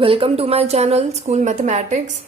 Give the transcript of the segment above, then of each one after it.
Welcome to my channel school mathematics.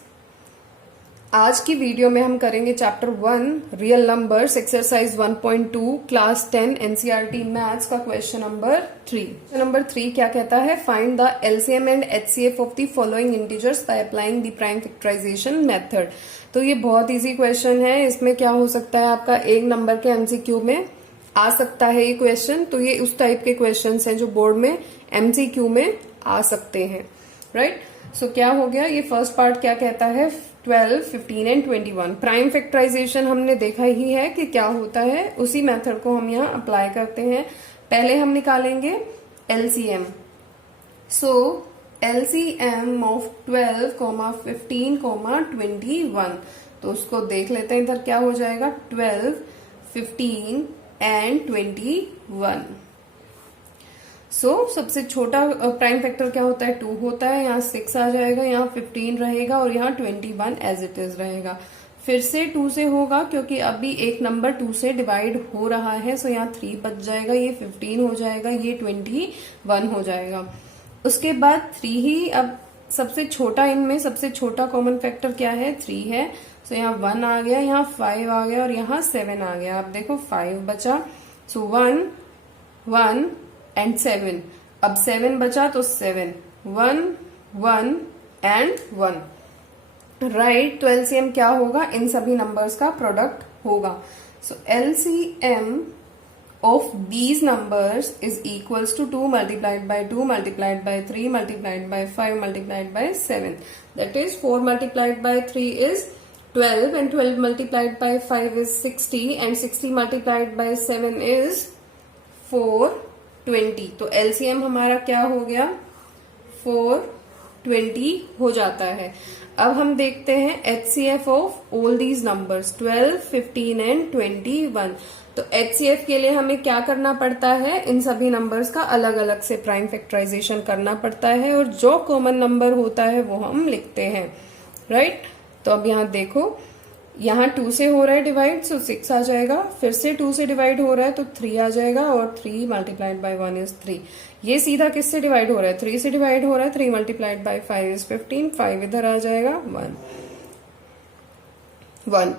आज की video में हम करेंगे chapter 1 real numbers exercise 1.2 class 10 NCERT maths का क्वेश्चन नंबर 3। क्वेश्चन नंबर 3 क्या कहता है? Find the LCM and HCF of the following integers by applying the prime factorisation method. तो ये बहुत इजी क्वेश्चन है। इसमें क्या हो सकता है, आपका एक नंबर के एमसीक्यू में आ सकता है ये क्वेश्चन। तो ये उस टाइप के क्वेश्चन हैं जो बोर्ड में एमसीक्यू में आ सकते हैं, राइट। सो क्या हो गया, ये फर्स्ट पार्ट क्या कहता है? 12, 15 एंड 21 प्राइम फैक्टराइजेशन हमने देखा ही है कि क्या होता है। उसी मेथड को हम यहाँ अप्लाई करते हैं। पहले हम निकालेंगे एलसीएम। So LCM of 12, 15, 21। तो उसको देख लेते हैं, इधर क्या हो जाएगा? 12, 15 एंड 21। सबसे छोटा प्राइम फैक्टर क्या होता है? 2 होता है। यहाँ 6 आ जाएगा, यहाँ 15 रहेगा और यहाँ 21 एज इट इज रहेगा। फिर से 2 से होगा क्योंकि अभी एक नंबर 2 से डिवाइड हो रहा है। सो यहाँ 3 बच जाएगा, ये 15 हो जाएगा, ये 21 हो जाएगा। उसके बाद 3 ही, अब सबसे छोटा इनमें सबसे छोटा कॉमन फैक्टर क्या है? 3 है। सो यहाँ 1 आ गया, यहाँ 5 आ गया और यहाँ 7 आ गया। आप देखो 5 बचा। सो 1, 1 एंड 7। अब 7 बचा तो 7, 1, 1 एंड 1, राइट। तो एलसीएम क्या होगा? इन सभी नंबर्स का प्रोडक्ट होगा। So LCM of these numbers is equals to 2 multiplied by 2 multiplied by 3 multiplied by 5 multiplied by 7. That is 4 multiplied by 3 is 12 and 12 multiplied by 5 is 60 and 60 multiplied by 7 is 420। तो LCM हमारा क्या हो गया? 420 हो जाता है। अब हम देखते हैं HCF of all these numbers 12, 15 and 21। तो एचसीएफ के लिए हमें क्या करना पड़ता है? इन सभी नंबर्स का अलग अलग से प्राइम फैक्टराइजेशन करना पड़ता है और जो कॉमन नंबर होता है वो हम लिखते हैं, राइट। तो अब यहाँ देखो, यहाँ 2 से हो रहा है डिवाइड, सो 6 आ जाएगा। फिर से 2 से डिवाइड हो रहा है तो 3 आ जाएगा और 3 multiplied by 1 is 3। ये सीधा किससे डिवाइड हो रहा है? 3 से डिवाइड हो रहा है। 3 multiplied by 5 is 15। 5 इधर आ जाएगा, 1।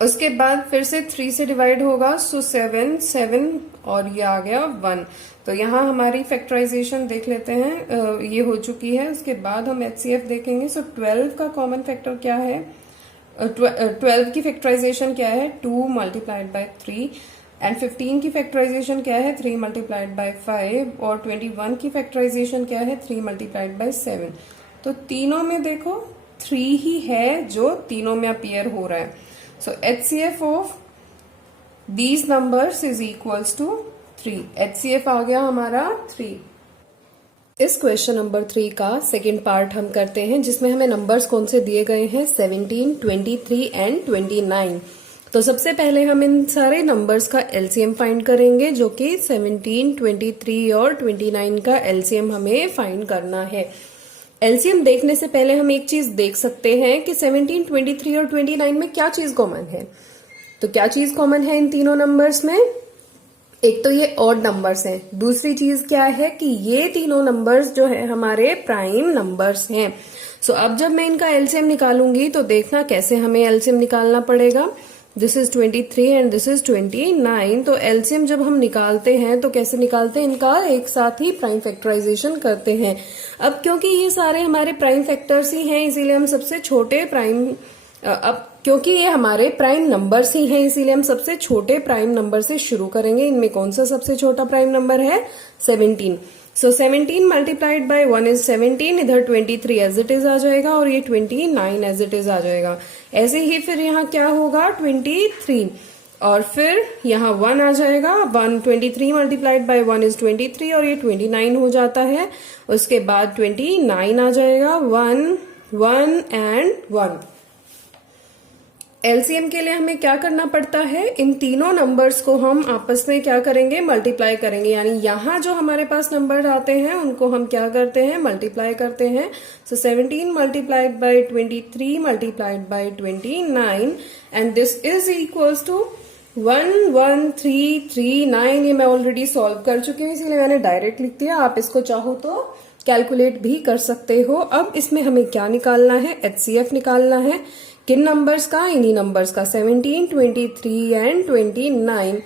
उसके बाद फिर से 3 से डिवाइड होगा, सो 7, 7 और ये आ गया 1। तो यहाँ हमारी फैक्टराइजेशन देख लेते हैं, ये हो चुकी है। उसके बाद हम एचसीएफ देखेंगे। सो 12 का कॉमन फैक्टर क्या है? 12 की फैक्टराइजेशन क्या है? 2 multiplied by 3 एंड 15 की फैक्टराइजेशन क्या है? 3 multiplied by 5 और 21 की फैक्टराइजेशन क्या है? 3 multiplied by 7। तो तीनों में देखो 3 ही है जो तीनों में अपीयर हो रहा है। So HCF of these numbers is equals to 3। HCF आ गया हमारा 3। इस क्वेश्चन नंबर 3 का सेकेंड पार्ट हम करते हैं, जिसमें हमें नंबर्स कौन से दिए गए हैं? 17, 23 एंड 29। तो सबसे पहले हम इन सारे नंबर्स का एलसीएम फाइंड करेंगे, जो कि 17, 23 और 29 का एलसीएम हमें फाइंड करना है। एलसीएम देखने से पहले हम एक चीज देख सकते हैं कि 17, 23 और 29 में क्या चीज कॉमन है। तो क्या चीज कॉमन है इन तीनों नंबर्स में? एक तो ये ऑड नंबर्स हैं। दूसरी चीज क्या है कि ये तीनों नंबर्स जो है हमारे प्राइम नंबर्स हैं। सो अब जब मैं इनका एलसीएम निकालूंगी तो देखना कैसे हमें एलसीएम निकालना पड़ेगा। This is 23 and this is 29। तो एलसीएम जब हम निकालते हैं तो कैसे निकालते हैं? इनका एक साथ ही प्राइम फैक्टराइजेशन करते हैं। अब क्योंकि ये सारे हमारे प्राइम फैक्टर्स ही हैं, इसीलिए हम सबसे छोटे प्राइम क्योंकि ये हमारे प्राइम नंबर्स ही हैं, इसीलिए हम सबसे छोटे प्राइम नंबर से शुरू करेंगे। इनमें कौन सा सबसे छोटा प्राइम नंबर है? 17। सो 17 multiplied by 1 is 17। इधर 23 एज इट इज आ जाएगा और ये 29 एज इट इज आ जाएगा। ऐसे ही फिर यहाँ क्या होगा? 23 और फिर यहाँ 1 आ जाएगा। 23 multiplied by 1 is 23 और ये 29 हो जाता है। उसके बाद 29 आ जाएगा, 1, 1 एंड 1। एलसीएम के लिए हमें क्या करना पड़ता है? इन तीनों नंबर्स को हम आपस में क्या करेंगे? मल्टीप्लाई करेंगे। यानी यहाँ जो हमारे पास नंबर आते हैं उनको हम क्या करते हैं? मल्टीप्लाई करते हैं। So 17 multiplied by 23 multiplied by 29 and this is equals to 11339। ये मैं ऑलरेडी सॉल्व कर चुकी हूँ, इसीलिए मैंने डायरेक्ट लिख दिया। आप इसको चाहो तो कैलकुलेट भी कर सकते हो। अब इसमें हमें क्या निकालना है, HCF निकालना है। किन नंबर्स का, इन्हीं नंबर्स का, 17, 23 एंड 29।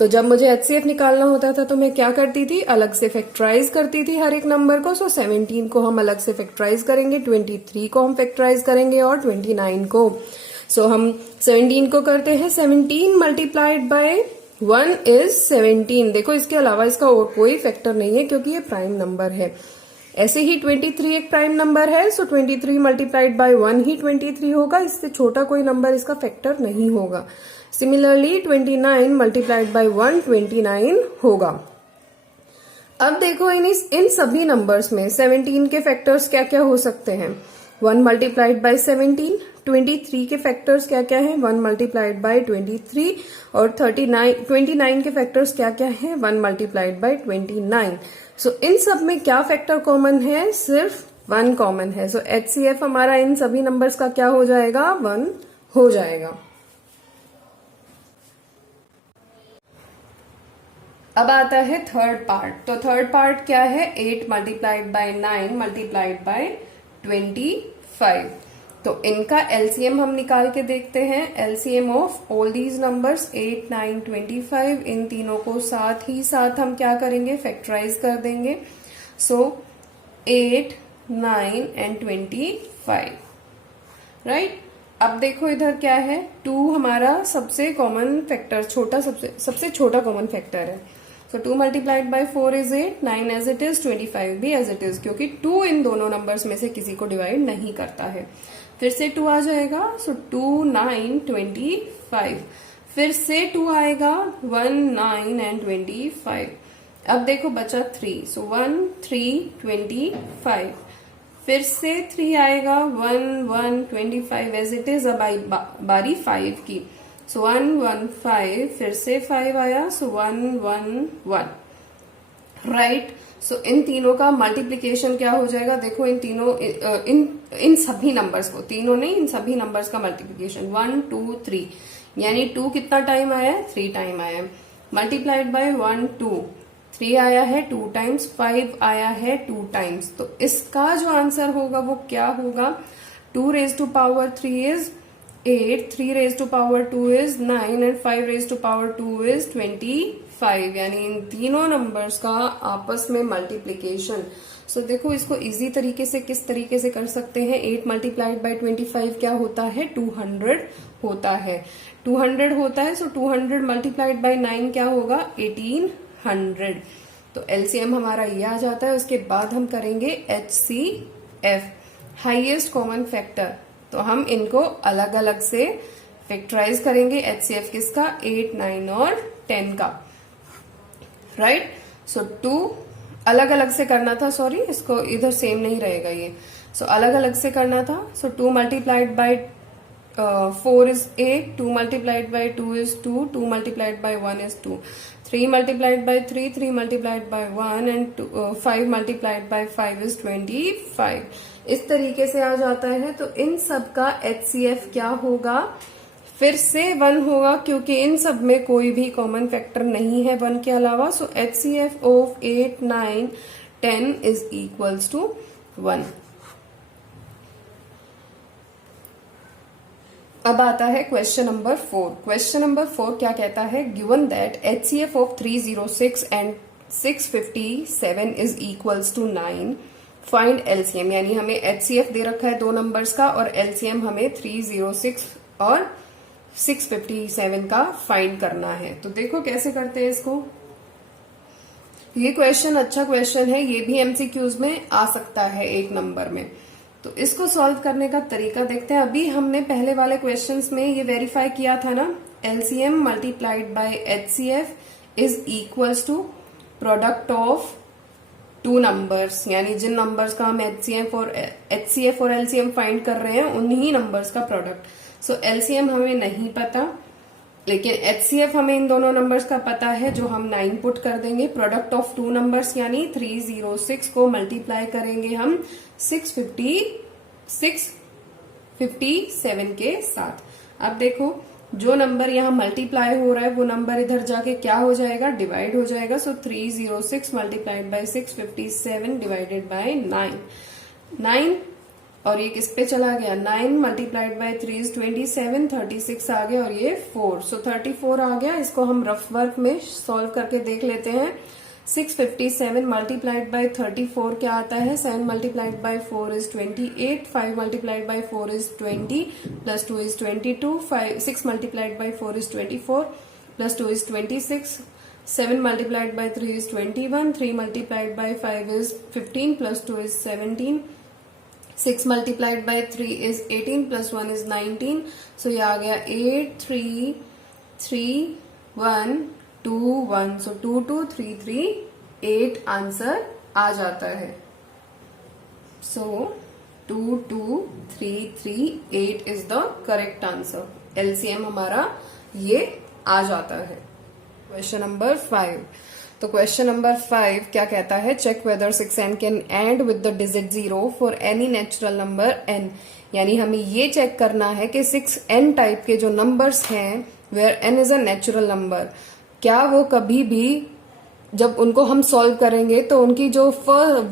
तो जब मुझे HCF निकालना होता था तो मैं क्या करती थी, अलग से फैक्टराइज करती थी हर एक नंबर को। सो 17 को हम अलग से फैक्टराइज करेंगे, 23 को हम फैक्टराइज करेंगे और 29 को। सो हम 17 को करते हैं, 17 मल्टीप्लाइड बाय 1 इज 17। देखो इसके अलावा इसका और कोई फैक्टर नहीं है क्योंकि ये प्राइम नंबर है। ऐसे ही 23 एक प्राइम नंबर है, सो 23 मल्टीप्लाइड बाय 1 ही 23 होगा, इससे छोटा कोई नंबर इसका फैक्टर नहीं होगा। सिमिलरली 29 मल्टीप्लाइड बाय 1 29 होगा। अब देखो इन सभी नंबर्स में 17 के फैक्टर्स क्या क्या हो सकते हैं, 1 मल्टीप्लाइड बाय 17। 23 के फैक्टर्स क्या क्या है, 1 मल्टीप्लाइड बाय 23। और 29 के फैक्टर्स क्या क्या है, 1 मल्टीप्लाइड बाय 29। सो इन सब में क्या फैक्टर कॉमन है, सिर्फ 1 कॉमन है। सो HCF हमारा इन सभी नंबर्स का क्या हो जाएगा, 1 हो जाएगा। अब आता है थर्ड पार्ट। तो थर्ड पार्ट क्या है, 8 मल्टीप्लाइड बाय 9 मल्टीप्लाइड बाय 25। तो इनका LCM हम निकाल के देखते हैं। LCM of all these numbers 8, 9, 25, इन तीनों को साथ ही साथ हम क्या करेंगे, फैक्टराइज कर देंगे। सो 8, 9 एंड 25, राइट। अब देखो इधर क्या है, 2 हमारा सबसे कॉमन फैक्टर, सबसे छोटा कॉमन फैक्टर है। So 2 multiplied by 4 is 8, 9 as it is, 25 भी एज इट इज, क्योंकि 2 इन दोनों नंबर्स में से किसी को डिवाइड नहीं करता है। फिर से 2 आ जाएगा, सो 2, 9, 25। फिर से 2 आएगा, 1, 9 एंड 25। अब देखो बचा 3, सो 1, 3, 25। फिर से 3 आएगा, 1, 1, 25 एज इट इज। अब आई बारी 5 की, सो 1, 1, 5। फिर से 5 आया, सो 1, 1, 1, राइट। सो इन तीनों का मल्टीप्लीकेशन क्या हो जाएगा, देखो इन तीनों इन सभी नंबर्स को, तीनों नहीं इन सभी नंबर्स का मल्टीप्लीकेशन 1, 2, 3, यानी 2 कितना टाइम आया है, 3 टाइम आया है। मल्टीप्लाइड बाय 1, 2, 3 आया है 2 टाइम्स, 5 आया है 2 टाइम्स। तो इसका जो आंसर होगा वो क्या होगा, 2 raise to power 3 is 8, 3 raise to power 2 is 9 and 5 raise to power 2 is 25, यानी इन तीनों नंबर्स का आपस में मल्टीप्लीकेशन। सो देखो इसको इजी तरीके से किस तरीके से कर सकते हैं, 8 मल्टीप्लाइड बाय 25 क्या होता है, 200 होता है, 200 होता है। सो 200 मल्टीप्लाइड बाय 9 क्या होगा, 1800। तो LCM हमारा ये आ जाता है। उसके बाद हम करेंगे HCF, हाईएस्ट कॉमन फैक्टर। तो हम इनको अलग अलग से फैक्टराइज करेंगे। HCF किसका, 8, 9 और 10 का, राइट। सो 2 अलग अलग से करना था, सॉरी इसको इधर सेम नहीं रहेगा ये, सो अलग अलग से करना था। सो 2 multiplied by 4 is 8, 2 multiplied by 2 is 2, 2 multiplied by 1 is 2, 3 multiplied by 3, 3 multiplied by 1 and 5 multiplied by 5 is 25। इस तरीके से आ जाता है। तो इन सब का HCF क्या होगा, फिर से 1 होगा क्योंकि इन सब में कोई भी कॉमन फैक्टर नहीं है 1 के अलावा। So HCF of 8, 9, 10 is equals to 1। अब आता है क्वेश्चन नंबर 4। क्वेश्चन नंबर 4 क्या कहता है, given that HCF of 306 and 657 is equals to 9, find LCM। यानी हमें HCF दे रखा है 2 नंबर्स का और LCM हमें 306 और 657 का फाइंड करना है। तो देखो कैसे करते हैं इसको। ये क्वेश्चन अच्छा क्वेश्चन है, ये भी MCQs में आ सकता है 1 नंबर में। तो इसको सॉल्व करने का तरीका देखते हैं। अभी हमने पहले वाले क्वेश्चंस में ये वेरीफाई किया था ना, LCM multiplied by HCF is equals to product of 2 numbers, यानी जिन नंबर्स का हम HCF और LCM फाइंड कर रहे हैं उन्हीं नंबर्स का प्रोडक्ट। सो LCM हमें नहीं पता, लेकिन HCF हमें इन दोनों नंबर्स का पता है, जो हम 9 पुट कर देंगे। प्रोडक्ट ऑफ 2 नंबर्स यानी 306 को मल्टीप्लाई करेंगे हम 657 के साथ। अब देखो जो नंबर यहाँ मल्टीप्लाई हो रहा है वो नंबर इधर जाके क्या हो जाएगा, डिवाइड हो जाएगा। सो 306 मल्टीप्लाइड बाय 657 डिवाइडेड बाय 9 और ये किस पे चला गया, 9 मल्टीप्लाइड बाय 3 इज 27, 36 आ गया और ये 4, सो 34 आ गया। इसको हम रफ वर्क में सॉल्व करके देख लेते हैं। 657 मल्टीप्लाइड बाय 34 क्या आता है, 7 multiplied by 4 is 28, 5 multiplied by 4 is 20, plus 2 is 22, 6 multiplied by 4 is 24, plus 2 is 26, 7 multiplied by 3 is 21, 3 multiplied by 5 is 15, plus 2 is 17, 6 multiplied by 3 is 18, plus 1 is 19, सो ये आ गया 8 3 3 1 2 1, सो 2 2 3 3 8 आंसर आ जाता है। So 2 2 3 3 8 is the correct answer. LCM हमारा ये आ जाता है। Question number 5। तो क्वेश्चन नंबर 5 क्या कहता है, check whether 6n can end with the digit 0 for any natural number n। यानी हमें ये चेक करना है कि 6n टाइप के जो नंबर्स हैं where n is a natural number, क्या वो कभी भी जब उनको हम सॉल्व करेंगे तो उनकी जो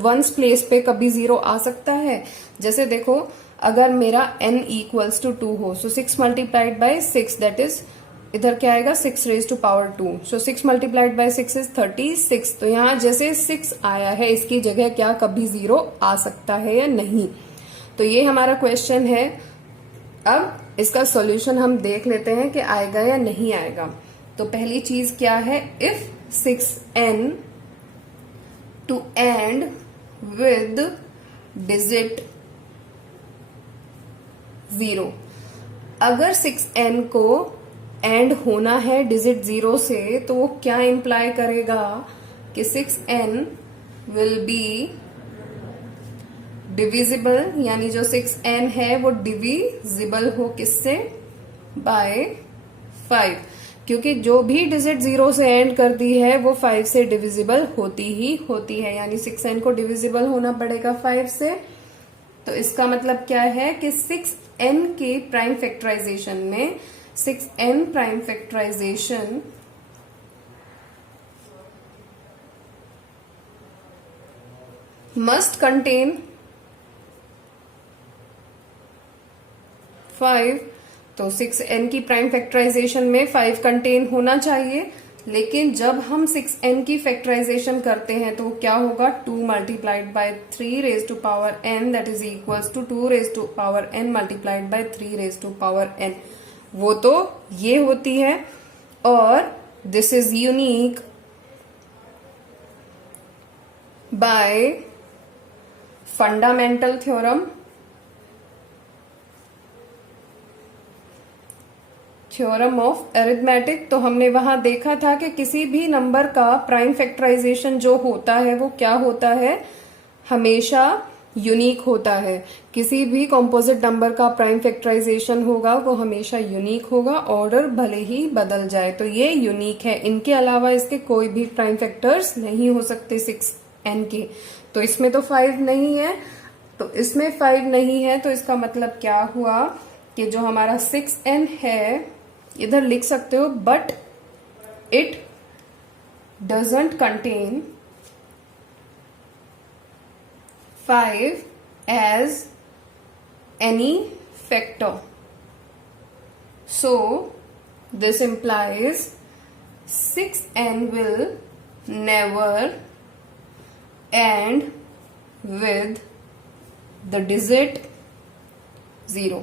वंस प्लेस पे कभी 0 आ सकता है। जैसे देखो, अगर मेरा n इक्वल्स टू 2 हो, so 6 multiplied by 6 that is इधर क्या आएगा 6 raise to power 2, so 6 multiplied by 6 is 36। तो यहाँ जैसे 6 आया है इसकी जगह क्या कभी 0 आ सकता है या नहीं, तो ये हमारा क्वेश्चन है। अब इसका सॉल्यूशन हम देख लेते हैं कि आएगा या नहीं आएगा। तो पहली चीज क्या है, if 6n to end with digit 0, अगर 6n को एंड होना है डिजिट 0 से तो वो क्या इंप्लाई करेगा कि 6n विल बी डिविजिबल, यानी जो 6n है वो डिविजिबल हो किससे, बाय 5, क्योंकि जो भी डिजिट 0 से एंड करती है वो 5 से डिविजिबल होती ही होती है, यानी 6n को डिविजिबल होना पड़ेगा 5 से। तो इसका मतलब क्या है कि 6n के प्राइम फैक्टराइजेशन में 6n prime factorisation must contain 5, तो 6n की प्राइम फैक्टराइजेशन में 5 कंटेन होना चाहिए। लेकिन जब हम 6n की फैक्टराइजेशन करते हैं तो क्या होगा, 2 multiplied by 3 raise to power n that is equals to 2 raise to power n multiplied by 3 raise to power n, वो तो ये होती है। और this is unique by fundamental theorem, theorem of arithmetic. तो हमने वहां देखा था कि किसी भी नंबर का प्राइम फैक्टराइजेशन जो होता है वो क्या होता है, हमेशा यूनिक होता है। किसी भी कॉम्पोजिट नंबर का प्राइम फैक्टराइजेशन होगा वो हमेशा यूनिक होगा, ऑर्डर भले ही बदल जाए। तो ये यूनिक है, इनके अलावा इसके कोई भी प्राइम फैक्टर्स नहीं हो सकते 6n के। तो इसमें तो 5 नहीं है, तो इसमें 5 नहीं है, तो इसका मतलब क्या हुआ कि जो हमारा 6n है, इधर लिख सकते हो, but it doesn't contain 5 as any factor. So this implies 6n will never end with the digit 0.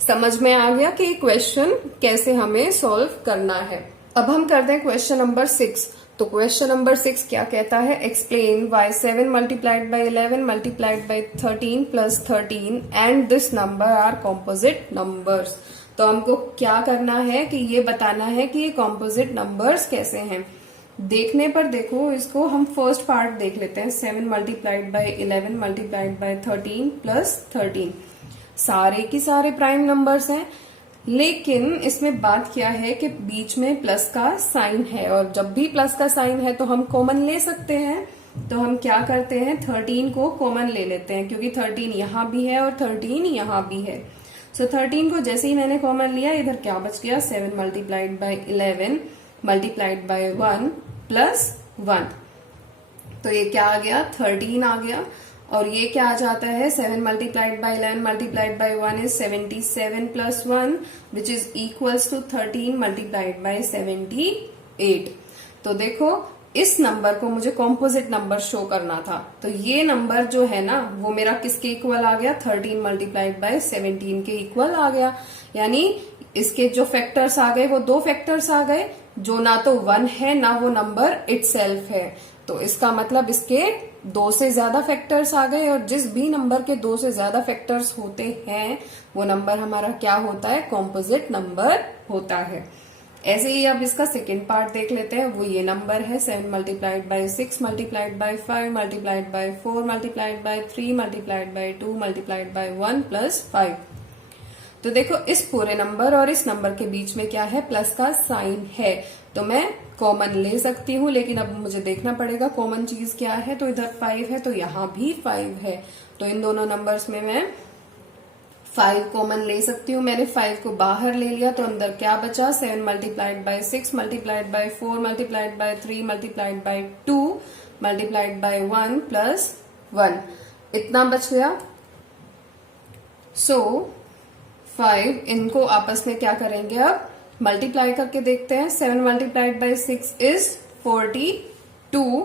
समझ में आ गया कि क्वेश्चन कैसे हमें सॉल्व करना है। अब हम करते हैं क्वेश्चन नंबर 6। तो क्वेश्चन नंबर 6 क्या कहता है, explain why 7 multiplied by 11 multiplied by 13 plus 13 and this number are composite numbers. तो हमको क्या करना है कि ये बताना है कि ये कॉम्पोजिट नंबर्स कैसे हैं। देखने पर देखो, इसको हम फर्स्ट पार्ट देख लेते हैं। 7 multiplied by 11 multiplied by 13 plus 13, सारे की सारे प्राइम नंबर्स हैं, लेकिन इसमें बात क्या है कि बीच में प्लस का साइन है, और जब भी प्लस का साइन है तो हम कॉमन ले सकते हैं। तो हम क्या करते हैं, 13 को कॉमन ले लेते हैं, क्योंकि 13 यहां भी है और 13 यहां भी है। सो 13 को जैसे ही मैंने कॉमन लिया, इधर क्या बच गया, 7 multiplied by 11 multiplied by 1 plus 1, तो ये क्या आ गया, 13 आ गया। और ये क्या आ जाता है, 7 multiplied by 11 multiplied by 1 is 77 plus 1 which is equals to 13 multiplied by 78। तो देखो इस नंबर को मुझे कॉम्पोजिट नंबर शो करना था, तो ये नंबर जो है ना वो मेरा किसके इक्वल आ गया, 13 मल्टीप्लाइड बाई 17 के इक्वल आ गया। यानी इसके जो फैक्टर्स आ गए वो दो फैक्टर्स आ गए, जो ना तो 1 है ना वो नंबर इटसेल्फ है। तो इसका मतलब इसके 2 से ज्यादा फैक्टर्स आ गए, और जिस भी नंबर के 2 से ज्यादा फैक्टर्स होते हैं वो नंबर हमारा क्या होता है, कॉम्पोजिट नंबर होता है। ऐसे ही अब इसका सेकेंड पार्ट देख लेते हैं, वो ये नंबर है 7 multiplied by 6 multiplied by 5 multiplied by 4 multiplied by 3 multiplied by 2 multiplied by 1 plus 5। तो देखो इस पूरे नंबर और इस नंबर के बीच में क्या है, प्लस का साइन है, तो मैं कॉमन ले सकती हूँ, लेकिन अब मुझे देखना पड़ेगा कॉमन चीज क्या है। तो इधर 5 है तो यहाँ भी 5 है, तो इन दोनों नंबर्स में मैं 5 कॉमन ले सकती हूँ। मैंने 5 को बाहर ले लिया, तो अंदर क्या बचा, 7 multiplied by 6 multiplied by 4 multiplied by 3 multiplied by 2 multiplied by 1 plus 1, इतना बच गया। सो 5 इनको आपस में क्या करेंगे, अब मल्टीप्लाई करके देखते हैं। 7 multiplied by 6 is 42,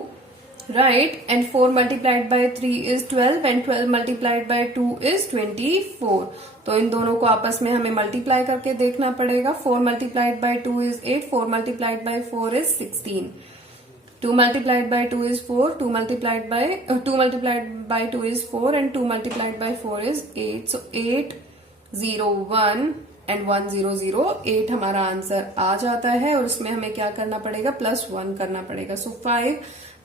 right, and 4 multiplied by 3 is 12 and 12 multiplied by 2 is 24। तो इन दोनों को आपस में हमें मल्टीप्लाई करके देखना पड़ेगा। 4 multiplied by 2 is 8, 4 multiplied by 4 is 16, 2 multiplied by 2 is 4, 2 multiplied by 2 is 4 and 2 multiplied by 4 is 8। So 8 0 1 and 1 0 0, 8 हमारा आंसर आ जाता है, और उसमें हमें क्या करना पड़ेगा, प्लस 1 करना पड़ेगा। सो 5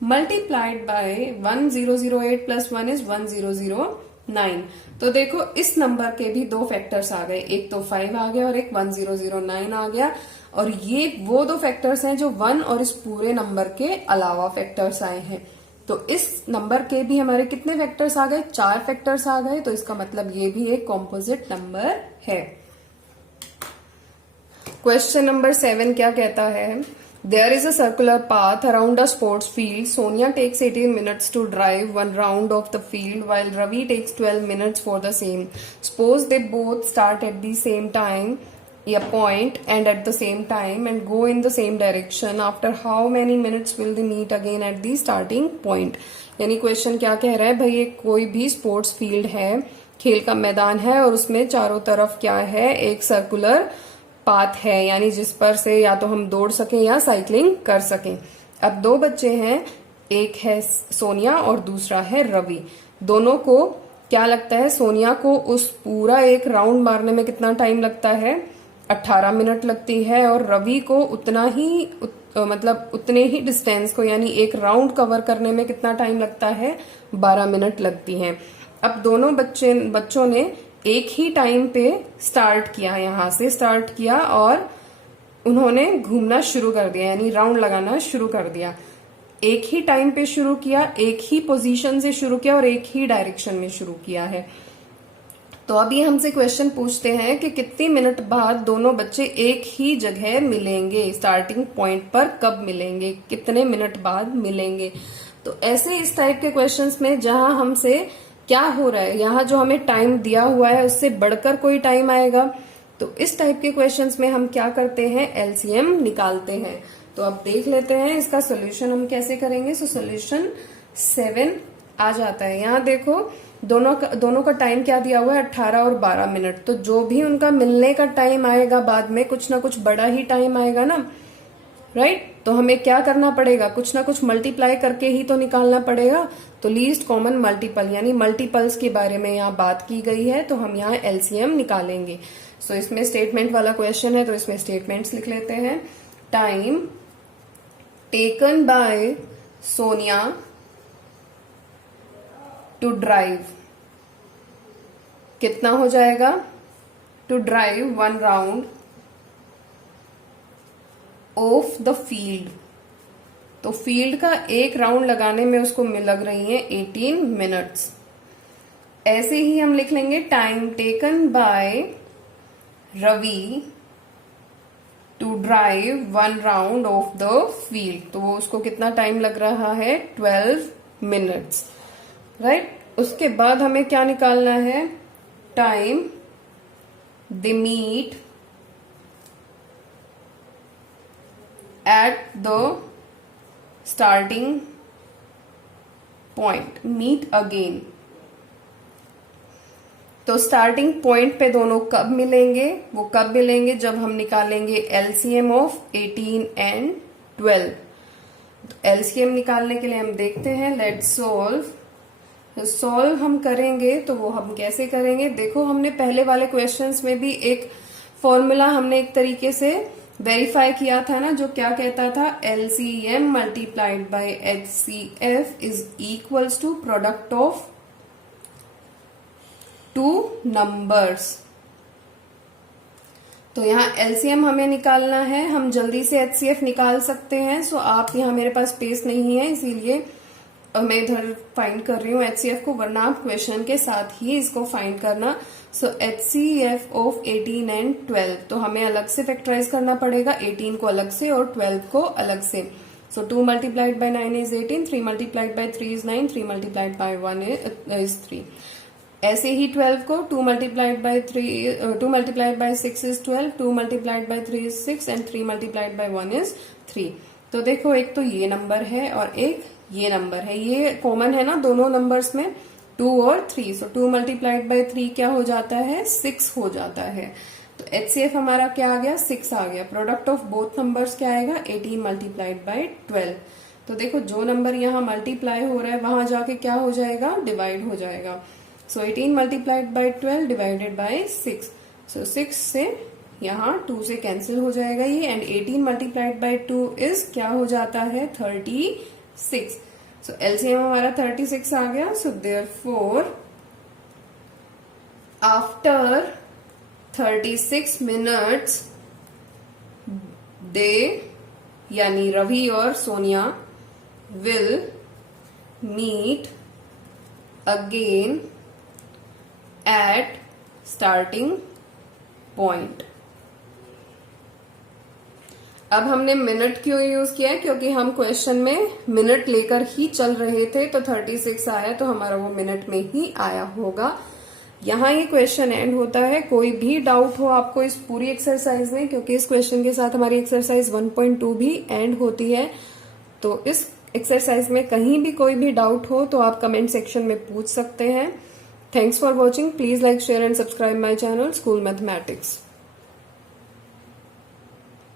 मल्टीप्लाइड बाई 1 0 0 8 प्लस 1 इज 1 0 0 9। तो देखो इस नंबर के भी दो फैक्टर्स आ गए, एक तो 5 आ गया और एक 1 0 0 9 आ गया, और ये वो दो फैक्टर्स हैं जो 1 और इस पूरे नंबर के अलावा फैक्टर्स आए हैं। तो इस नंबर के भी हमारे कितने फैक्टर्स आ गए, 4 फैक्टर्स आ गए, तो इसका मतलब ये भी एक कॉम्पोजिट नंबर है। क्वेश्चन नंबर 7 क्या कहता है, there is a circular path around a sports field, Sonia takes 18 minutes to drive 1 round of the field while Ravi takes 12 minutes for the same. Suppose they both start at the same time, a point, and at the same time and go in the same direction. After how many minutes will they meet again at the starting point? यानी question क्या कह रहा है भाई, एक कोई भी sports field है, खेल का मैदान है, और उसमें चारों तरफ क्या है, एक सर्कुलर पाथ है, यानी जिस पर से या तो हम दौड़ सकें या साइकिलिंग कर सकें। अब दो बच्चे हैं, एक है सोनिया और दूसरा है रवि। दोनों को क्या लगता है, सोनिया को उस पूरा एक राउंड मारने में कितना टाइम लगता है, 18 मिनट लगती है, और रवि को उतना ही मतलब उतने ही डिस्टेंस को यानी एक राउंड कवर करने में कितना टाइम लगता है, 12 मिनट लगती है। अब दोनों बच्चों ने एक ही टाइम पे स्टार्ट किया, यहां से स्टार्ट किया और उन्होंने घूमना शुरू कर दिया, यानी राउंड लगाना शुरू कर दिया। एक ही टाइम पे शुरू किया, एक ही पोजीशन से शुरू किया और एक ही डायरेक्शन में शुरू किया है। तो अभी हमसे क्वेश्चन पूछते हैं कि कितनी मिनट बाद दोनों बच्चे एक ही जगह मिलेंगे, स्टार्टिंग पॉइंट पर कब मिलेंगे, कितने मिनट बाद मिलेंगे। तो ऐसे इस टाइप के क्वेश्चंस में जहां हमसे क्या हो रहा है, यहाँ जो हमें टाइम दिया हुआ है उससे बढ़कर कोई टाइम आएगा, तो इस टाइप के क्वेश्चंस में हम क्या करते हैं, एलसीएम निकालते हैं। तो अब देख लेते हैं इसका सोल्यूशन हम कैसे करेंगे। सो सोल्यूशन 7 आ जाता है। यहाँ देखो दोनों का टाइम क्या दिया हुआ है, 18 और 12 मिनट। तो जो भी उनका मिलने का टाइम आएगा बाद में कुछ ना कुछ बड़ा ही टाइम आएगा ना, राइट। तो हमें क्या करना पड़ेगा, कुछ ना कुछ मल्टीप्लाई करके ही तो निकालना पड़ेगा। तो लीस्ट कॉमन मल्टीपल यानी मल्टीपल्स के बारे में यहाँ बात की गई है, तो हम यहाँ एलसीएम निकालेंगे। सो इसमें स्टेटमेंट वाला क्वेश्चन है, तो इसमें स्टेटमेंट्स लिख लेते हैं। Time taken by Sonia to drive कितना हो जाएगा, to drive 1 round of the field. तो फील्ड का एक राउंड लगाने में उसको लग रही है 18 मिनट्स। ऐसे ही हम लिख लेंगे time taken by Ravi to drive 1 round of the field. तो वो उसको कितना टाइम लग रहा है, 12 मिनट्स, राइट। उसके बाद हमें क्या निकालना है, time they meet at the starting point, meet again. तो स्टार्टिंग पॉइंट पे दोनों कब मिलेंगे, वो कब मिलेंगे, जब हम निकालेंगे एलसीएम ऑफ 18 एंड 12। तो एलसीएम निकालने के लिए हम देखते हैं, लेट्स सॉल्व। सॉल्व हम करेंगे तो वो हम कैसे करेंगे, देखो हमने पहले वाले क्वेश्चंस में भी एक फॉर्मूला हमने एक तरीके से वेरीफाई किया था ना, जो क्या कहता था, LCM multiplied by HCF is equals to product of 2 numbers. तो यहाँ एलसीएम हमें निकालना है, हम जल्दी से एचसीएफ निकाल सकते हैं। सो आप यहाँ, मेरे पास स्पेस नहीं है इसीलिए मैं इधर फाइंड कर रही हूँ एचसीएफ को, वरना आप क्वेश्चन के साथ ही इसको फाइंड करना। सो एचसीएफ ऑफ 18 एंड 12, तो हमें अलग से फैक्टराइज करना पड़ेगा, 18 को अलग से और 12 को अलग से। सो 2 multiplied bye 9 is 18, 3 multiplied by 3 is 9, 3 multiplied by 1 is 3। ऐसे ही 12 को 2 multiplied by 6 is 12, 2 multiplied by 3 is 6 and 3 multiplied by 1 is 3। तो देखो एक तो ये नंबर है और एक ये नंबर है, ये कॉमन है ना दोनों नंबर्स में, 2 और 3। सो 2 मल्टीप्लाइड बाय 3 क्या हो जाता है, 6 हो जाता है। तो एचसीएफ हमारा क्या आ गया, 6 आ गया। प्रोडक्ट ऑफ बोथ नंबर्स क्या आएगा, 18 मल्टीप्लाइड बाय 12। तो देखो जो नंबर यहाँ मल्टीप्लाई हो रहा है वहां जाके क्या हो जाएगा, डिवाइड हो जाएगा। सो 18 मल्टीप्लाइड बाय 12 डिवाइडेड बाय 6। सो 6 से यहाँ 2 से कैंसिल हो जाएगा ये, एंड 18 मल्टीप्लाइड बाय 2 इज क्या हो जाता है, 36। सो एलसीएम हमारा 36 आ गया। So therefore after 36 minutes they, यानी रवि और Sonia, will meet again at starting point. अब हमने मिनट क्यों यूज किया है, क्योंकि हम क्वेश्चन में मिनट लेकर ही चल रहे थे, तो 36 आया तो हमारा वो मिनट में ही आया होगा। यहाँ ये क्वेश्चन एंड होता है। कोई भी डाउट हो आपको इस पूरी एक्सरसाइज में, क्योंकि इस क्वेश्चन के साथ हमारी एक्सरसाइज 1.2 भी एंड होती है, तो इस एक्सरसाइज में कहीं भी कोई भी डाउट हो तो आप कमेंट सेक्शन में पूछ सकते हैं। Thanks for watching. Please like, share and subscribe my channel, School Mathematics.